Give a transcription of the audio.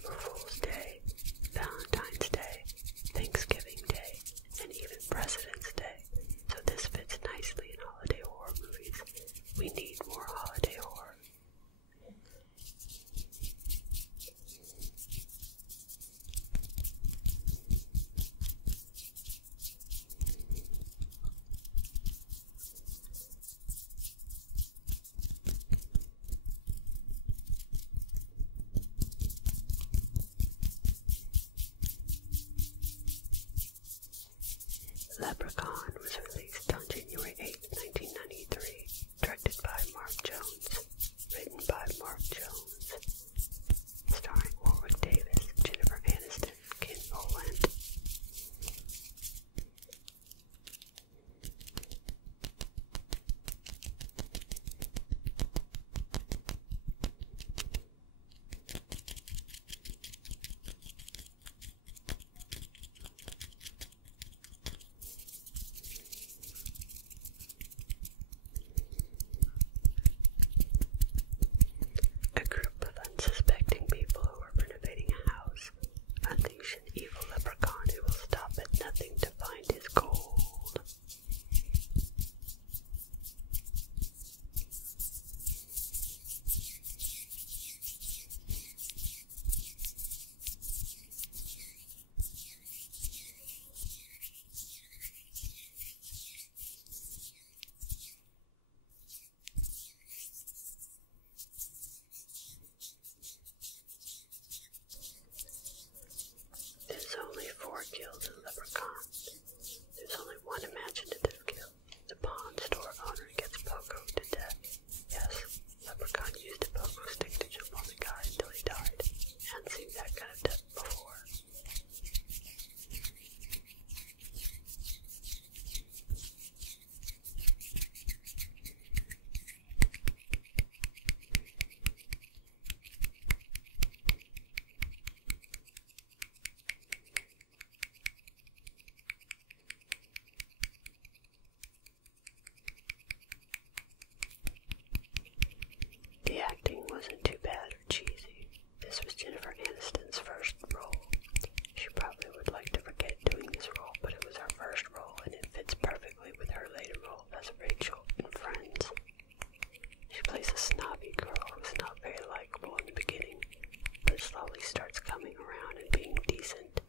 April Fool's Day, Valentine's Day, Thanksgiving Day, and even President's Day, so this fits nicely in holiday horror movies. We need more holiday horror. Leprechaun was released on January 8, 1993, directed by Mark Jones, written by Mark Jones, starring Warwick Davis, Jennifer Aniston, Ken Oland. A group of unsuspecting people who are renovating a house unleash an evil leprechaun who will stop at nothing to find his gold. There's only 4 kills in Leprechaun. There's only one imaginative kill. The pawn store owner gets pogoed to death. Yes, Leprechaun used a pogo stick to jump on the guy until he died. Hadn't seen that kind of death before. The acting wasn't too bad or cheesy. This was Jennifer Aniston's first role. She probably would like to forget doing this role, but it was her first role, and it fits perfectly with her later role as Rachel in Friends. She plays a snobby girl who's not very likable in the beginning, but slowly starts coming around and being decent.